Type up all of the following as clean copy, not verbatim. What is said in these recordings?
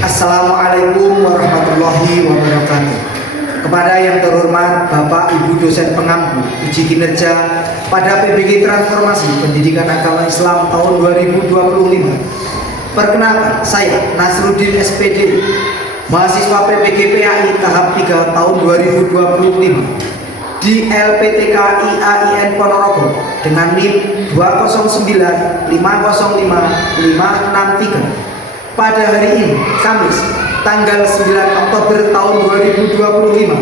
Assalamualaikum warahmatullahi wabarakatuh. Kepada yang terhormat Bapak Ibu dosen pengampu uji kinerja pada PBG Transformasi Pendidikan Agama Islam tahun 2025. Perkenalkan, saya Nasruddin SPD, mahasiswa PBG PAI tahap 3 tahun 2025 di LPTK IAIN Ponorogo dengan NIM 209505563. Pada hari ini, Kamis, tanggal 9 Oktober tahun 2025,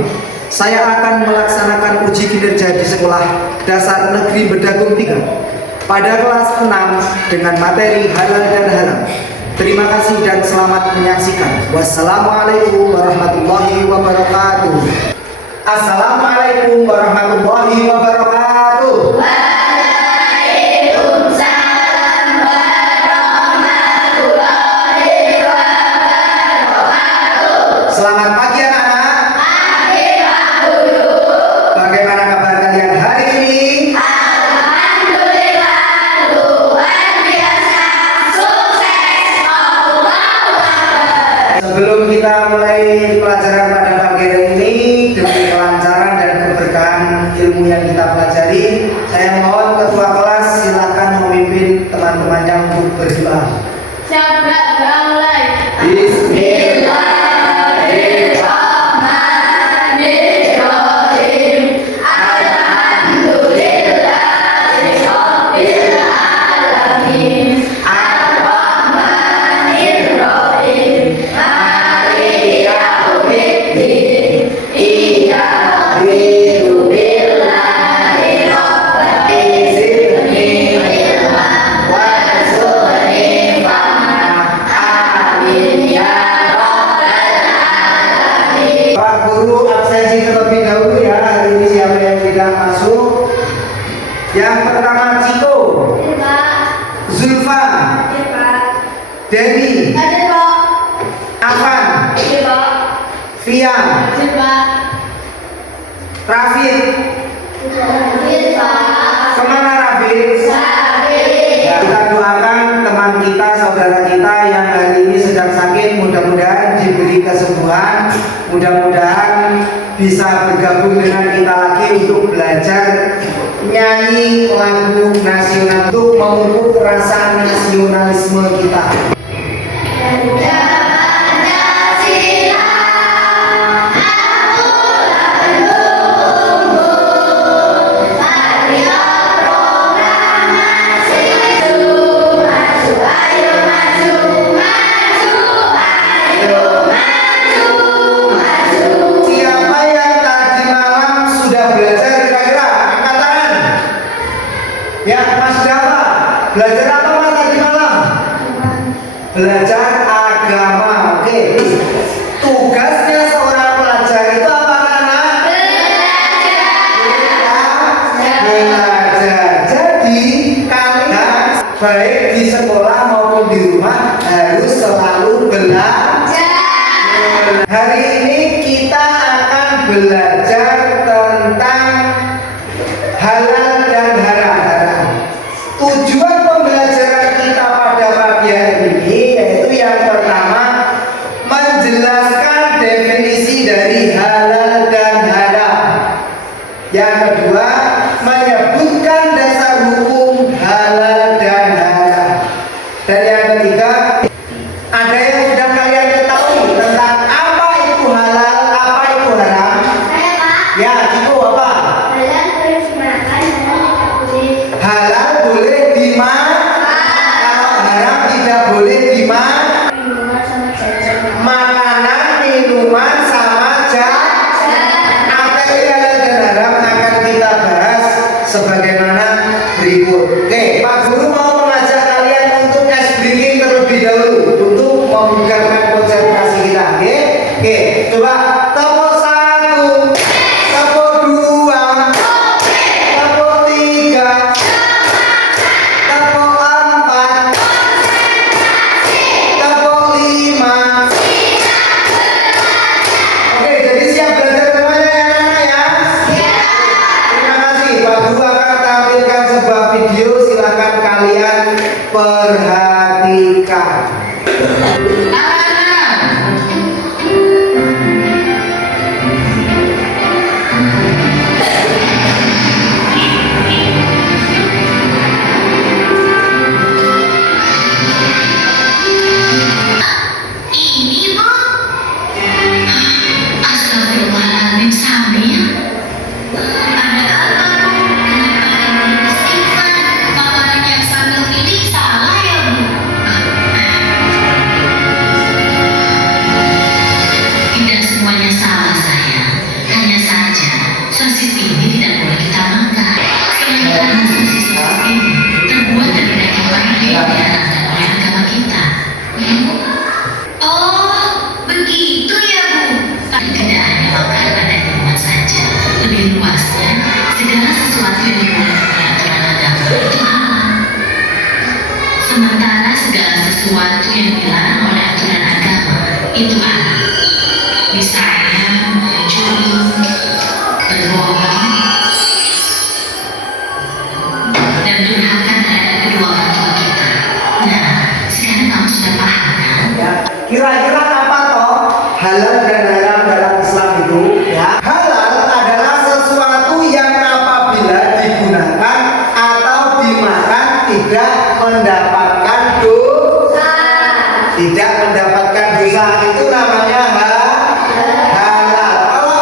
saya akan melaksanakan uji kinerja di Sekolah Dasar Negeri Bedagung 3 pada kelas 6 dengan materi halal dan haram. Terima kasih dan selamat menyaksikan. Wassalamualaikum warahmatullahi wabarakatuh. Assalamualaikum warahmatullahi wabarakatuh. Selamat pagi anak-anak. Pagi Pak Guru. Bagaimana kabar kalian hari ini? Alhamdulillah luar biasa, sukses, Allahu Akbar. Sebelum kita mulai pelajaran pada pagi hari ini, demi kelancaran dan keberkahan ilmu yang kita pelajari, saya mohon ketua kelas silakan memimpin teman-temannya untuk berdoa. Siapa mulai? Bismillah. Yang pertama Ciko, Zulfa, Dewi, Afan, Fian, Rafid. Kemana Rafid? Ya, kita doakan teman kita, saudara kita yang hari ini sedang sakit, mudah-mudahan diberi kesembuhan, mudah-mudahan bisa bergabung dengan kita lagi untuk belajar nyanyi lagu nasional untuk memupuk rasa nasionalisme kita. Ya, Mas Dava, belajar apa Mas tadi malam? Belajar agama, oke. Tugasnya seorang pelajar itu apa anak? Belajar. Jadi kalian baik di sekolah maupun di rumah harus selalu belajar. Hari ini kita akan belajar tentang halal dan haram. Tujuan pembelajaran kita pada pagi hari ini yaitu yang pertama menjelaskan definisi dari halal dan haram. Yang kedua menyebutkan dasar hukum halal dan haram. Dan yang ketiga ada yang sudah kalian ketahui tentang apa itu halal, apa itu haram? sesuatu yang dilarang oleh aturan agama itu halal. Misalnya mencuri, berbohong, dan durhaka terhadap kedua orang tua kita. Nah, sekarang kamu sudah paham kan? Ya, kira-kira apa toh halal dan haram dalam Islam itu? Ya, halal adalah sesuatu yang apabila digunakan atau dimakan tidak mendapatkan dosa. Tidak mendapatkan dosa itu namanya halal. Kalau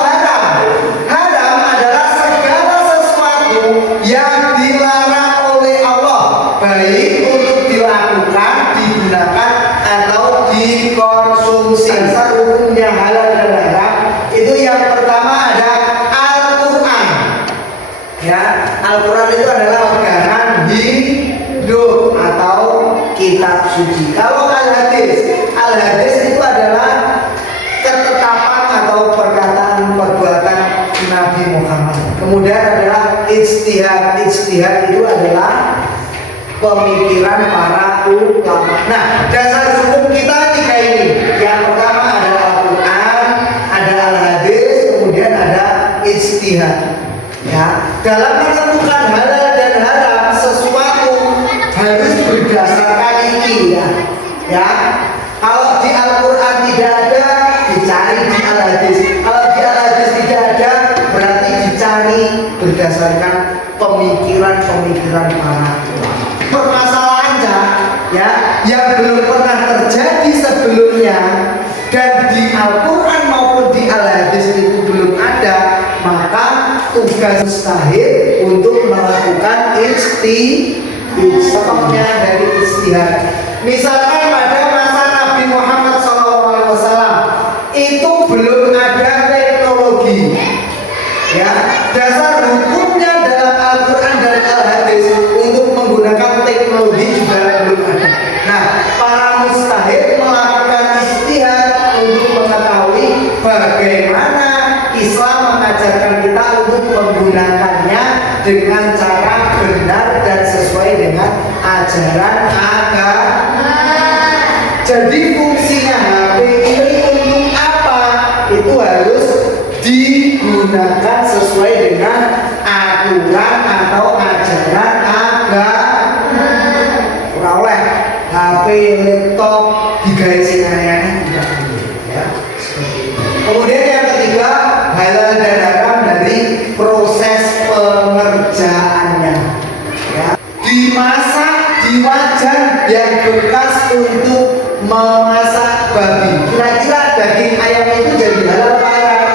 haram adalah segala sesuatu yang dilarang oleh Allah, baik untuk dilakukan, digunakan atau dikonsumsi. Dasar hukumnya halal dan haram itu yang pertama ada Al-Quran. Ya, Al-Quran itu adalah pegangan hidup atau kitab suci. Kalau Al-Hadis itu adalah ketetapan atau perbuatan Nabi Muhammad. Kemudian adalah ijtihad. Ijtihad itu adalah pemikiran para ulama. Nah, dasar hukum kita tiga ini. Yang pertama ada Al-Quran, ada Al-Hadis, kemudian ada ijtihad. Ya, dalam menentukan halal dan haram sesuatu harus berdasarkan ini ya. Ya, kalau di Al-Quran tidak ada, dicari di Al-Hadis. Kalau di Al-Hadis tidak ada, berarti dicari berdasarkan pemikiran-pemikiran para ulama. Permasalahannya ya, yang belum pernah terjadi sebelumnya dan di Al-Quran maupun di Al-Hadis itu belum ada, maka tugas mustahil untuk melakukan ijtihadnya dari ijtihad. Misalkan pada masa Nabi Muhammad SAW itu belum ada teknologi. Ya, dasar hukumnya dalam Al-Quran dan Al-Hadis untuk menggunakan teknologi juga belum ada. Nah, para mustahid melakukan ijtihad untuk mengetahui bagaimana Islam mengajarkan kita untuk menggunakannya dengan cara benar dan sesuai dengan ajaran agama. Jadi fungsinya HP ini untuk apa? Itu harus digunakan sesuai dengan aturan atau ajaran agama. Ora oleh HP, laptop digawe sing aneh-aneh tidak boleh ya. Seperti itu. Kemudian yang ketiga, halal dan haram dari proses pengerjaannya. Ya. Dimasak di wajan yang bekas untuk memasak babi. Kira-kira daging ayam itu jadi halal apa haram?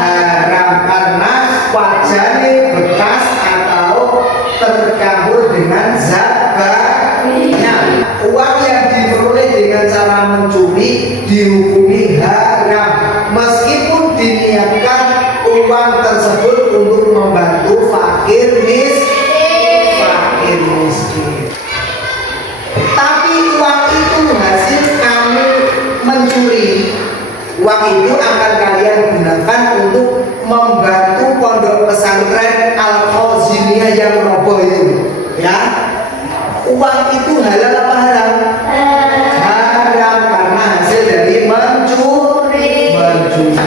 Haram karena wajannya bekas atau tercampur dengan zat babinya. Uang yang diperoleh dengan cara mencuri dihukumi haram meskipun diniatkan uang tersebut untuk membantu fakir miskin. Tapi uang itu hasil kamu mencuri. Uang itu akan kalian gunakan untuk membantu pondok pesantren Al-Khazimiyah yang roboh itu. Ya, uang itu halal apa haram? Haram karena hasil dari mencuri.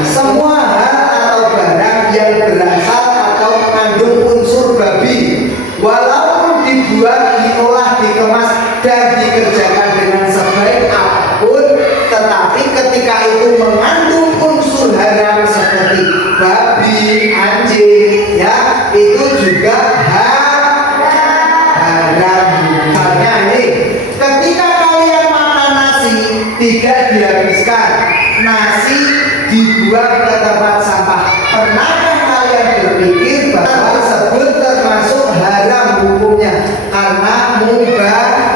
Semua hal atau barang yang berasal atau mengandung unsur babi, walaupun dibuat, diolah, dikemas dan dikerjakan dengan sebaik apapun, tetapi ketika itu mengandung unsur haram seperti babi, anjing, ya itu juga haram. Misalnya ini, ketika kalian makan nasi tidak dihabiskan, nasi dibuang ke tempat sampah. Pernahkah kalian berpikir bahwa tersebut termasuk haram hukumnya karena mubazirkan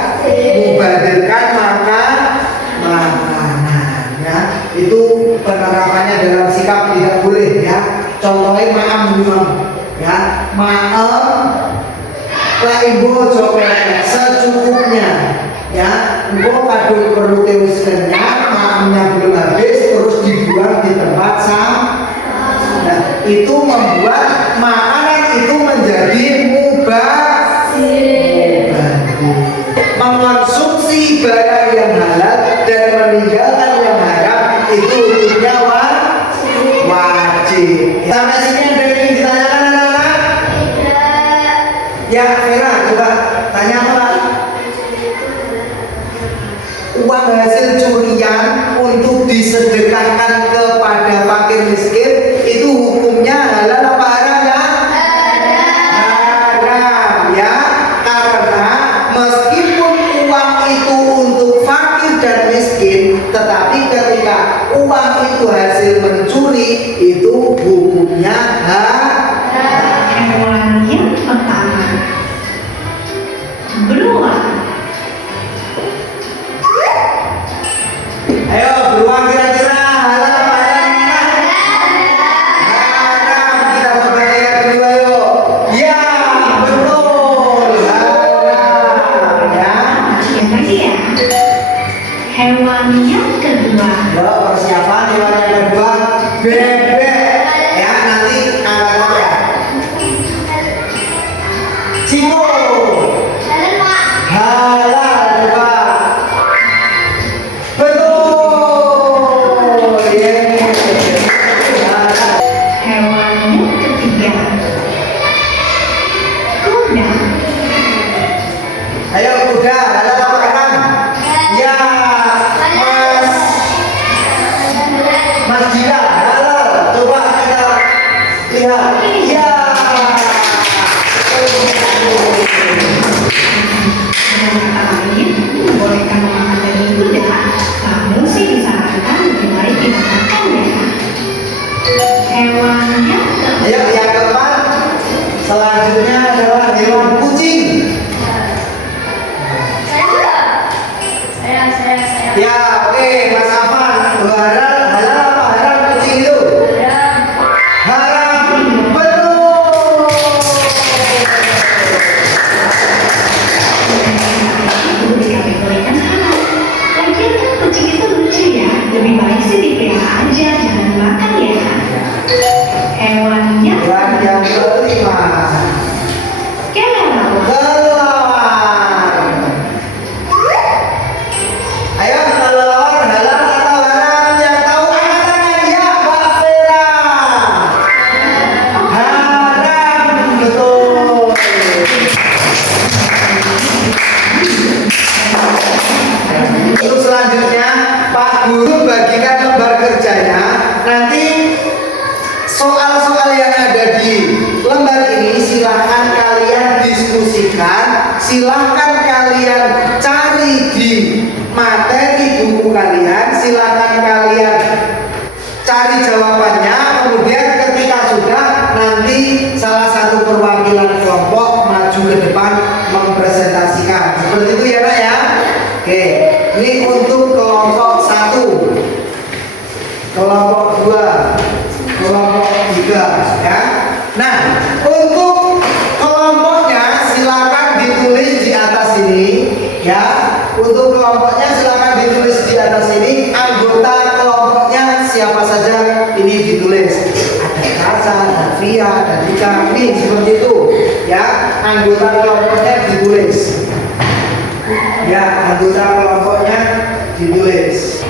makanannya? Itu penerapannya dalam sikap tidak boleh ya. Contohnya maam ya, maam lah ibu coba secukupnya ya. Ibu kadung perlu terus kenyang, maamnya belum habis terus dibuang di tempat sampah. Nah, itu membuat makanan itu menjadi mubazir. Sampai sini ada yang ingin ditanyakan anak-anak? Ya, Vera, coba tanya apa? Uang hasil curian untuk disedekahkan kepada fakir miskin itu hukumnya halal apa haram ya? Haram ya, karena meskipun uang itu untuk fakir dan miskin, tetapi ketika uang itu hasil mencuri itu hukumnya haram. Hewan yang pertama, beruang. Ayo beruang kira-kira halal apa haram? Haram. Kita coba yang kedua yuk. Ya betul haram ya. Yang lagi ya. Hewan yang kedua, Yuk persiapan hewan yang kedua bebek ya, nanti angkat ya. Cimo halal coba. Betul. Halal. hewan yang ketiga, kuda. Ayo kuda halal apa haram? Ya Mas Dila halal. Coba kita lihat. Ya. Dengan kata lain, membolehkan memakan daging kuda, namun sih disarankan lebih baik dimakan ya. Hewan yang keempat, Ayo yang keempat. Selanjutnya adalah hewan kucing. Saya. Ya, oke, Mas Afan. Halal apa haram kucing itu? Haram. Betul. itu dikategorikan halal. Lagian kan kucing itu lucu ya, lebih baik sih dipelihara aja, jangan dimakan ya. Hewan yang Hewan yang kelima. kelelawar. Kelelawar. Ayo kelelawar halal atau haram? Yang tahu angkat tangan ya, Mbak Vera. Haram. Betul. Untuk selanjutnya Pak Guru bagikan lembar kerjanya. Nanti soal-soal yang ada di lembar ini silahkan kalian diskusikan, silahkan kalian cari di materi buku kalian, silahkan kalian cari jawabannya. Kemudian ketika sudah, nanti salah satu perwakilan kelompok maju ke depan mempresentasikan. Seperti itu ya Nak ya. Oke, ini untuk kelompok 1, kelompok 2, kelompok 3 ya. Nah, untuk kelompoknya silakan ditulis di atas ini ya. Untuk kelompoknya silakan ditulis di atas ini. Anggota kelompoknya siapa saja ini ditulis. Ada Kaca, ada Via, ada Dika, ini seperti itu ya. Anggota kelompoknya ditulis. Ya, anggota kelompoknya ditulis.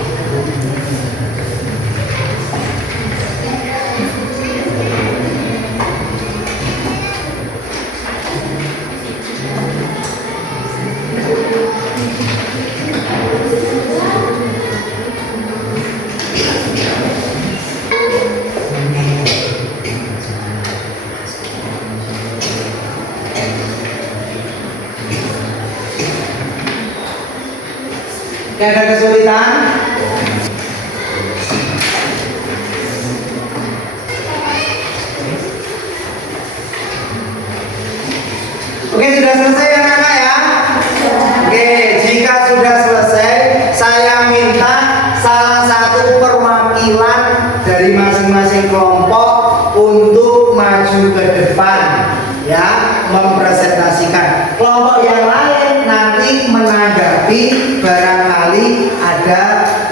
Yang ada kesulitan? Oke, sudah selesai ya kakak ya? Oke, jika sudah selesai, saya minta salah satu perwakilan dari masing-masing kelompok untuk maju ke depan ya, mempresentasikan. Kelompok yang lain nanti menanggapi barangkali ada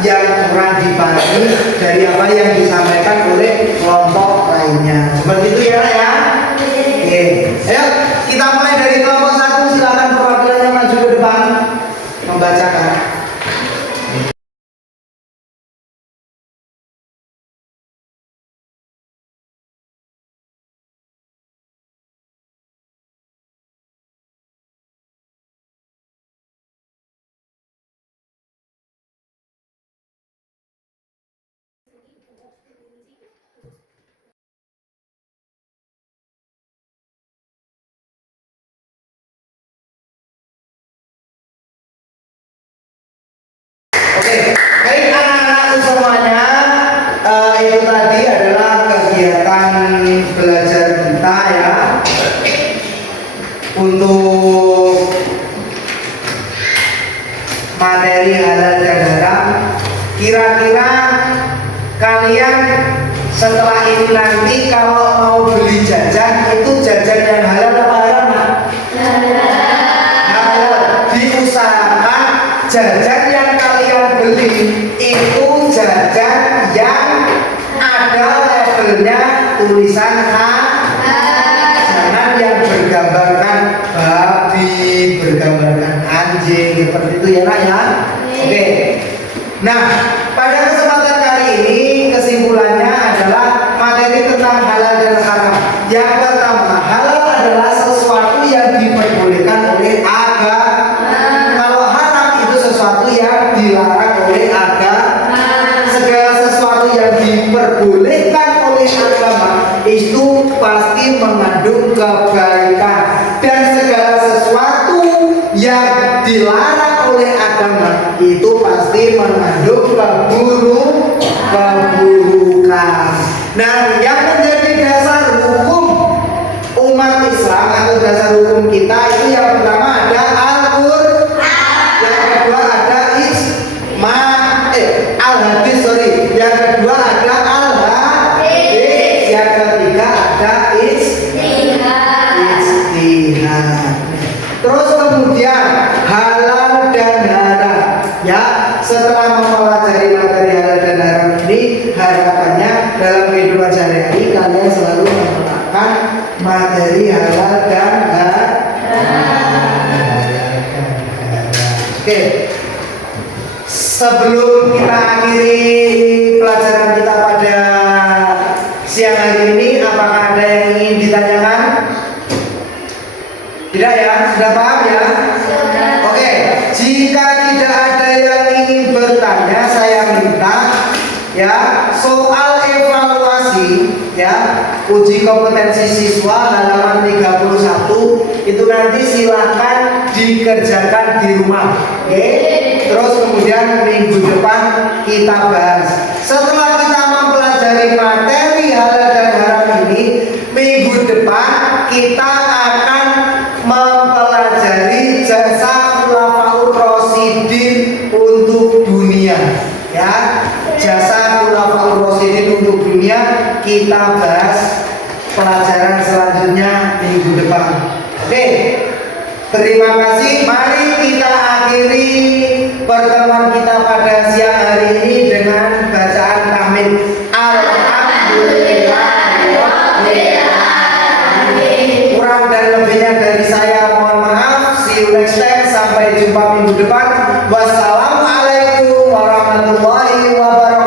yang kurang dipahami dari apa yang disampaikan oleh kelompok lainnya. Seperti itu ya, ya. Oke, ayo kita mulai dari kelompok 1. Silakan perwakilannya maju ke depan membacakan. Oke, baik anak-anak semuanya, itu tadi adalah kegiatan belajar kita ya untuk materi halal dan haram. Kira-kira kalian setelah ini nanti kalau mau beli jajan itu jajan yang halal apa haram? Halal. Diusahakan jajan yang kalian beli itu jajan yang ada labelnya tulisan jangan yang bergambarkan babi, bergambarkan anjing seperti itu ya nak ya. Oke. Nah, pada kesempatan kali ini kesimpulannya adalah materi tentang halal dan haram. Yang pertama, halal adalah sesuatu yang diperbolehkan oleh agama. Kalau haram itu sesuatu yang dilarang oleh agama. Segala sesuatu yang diperbolehkan oleh agama itu pasti mengandung kebaikan, dan segala sesuatu yang dilarang oleh agama itu pasti mengandung keburukan. Nah, yang menjadi dasar hukum umat Islam atau dasar hukum kita itu yang pertama ada Al-Qur'an, yang kedua ada Al-Hadis, yang kedua ada Al-Hadis, yang ketiga ada Ijtihad. Terus kemudian halal dan haram ya. Setelah mempelajari materi halal dan haram ini, harapannya dalam kehidupan sehari-hari kalian selalu menerapkan materi halal dan haram. Oke, sebelum kita akhiri pelajaran kita pada siang hari ini, apakah ada yang ingin ditanyakan? Tidak ya? Sudah paham ya? Oke, jika tidak ada yang ingin bertanya, saya minta ya soal evaluasi ya uji kompetensi siswa halaman 31 itu nanti silahkan dikerjakan di rumah. Oke? Terus kemudian minggu depan kita bahas. Setelah kita mempelajari materi halal dan haram ini, minggu depan kita akan mempelajari jasa khulafaur rasyidin untuk dunia ya. Jasa khulafaur rasyidin untuk dunia kita bahas pelajaran selanjutnya minggu depan. Oke, terima kasih. Mari kita akhiri pertemuan kita pada siang hari ini dengan bacaan tahmid. Alhamdulillah. Kurang dan lebihnya dari saya mohon maaf. See you next time. Sampai jumpa minggu depan. Wassalamualaikum warahmatullahi wabarakatuh.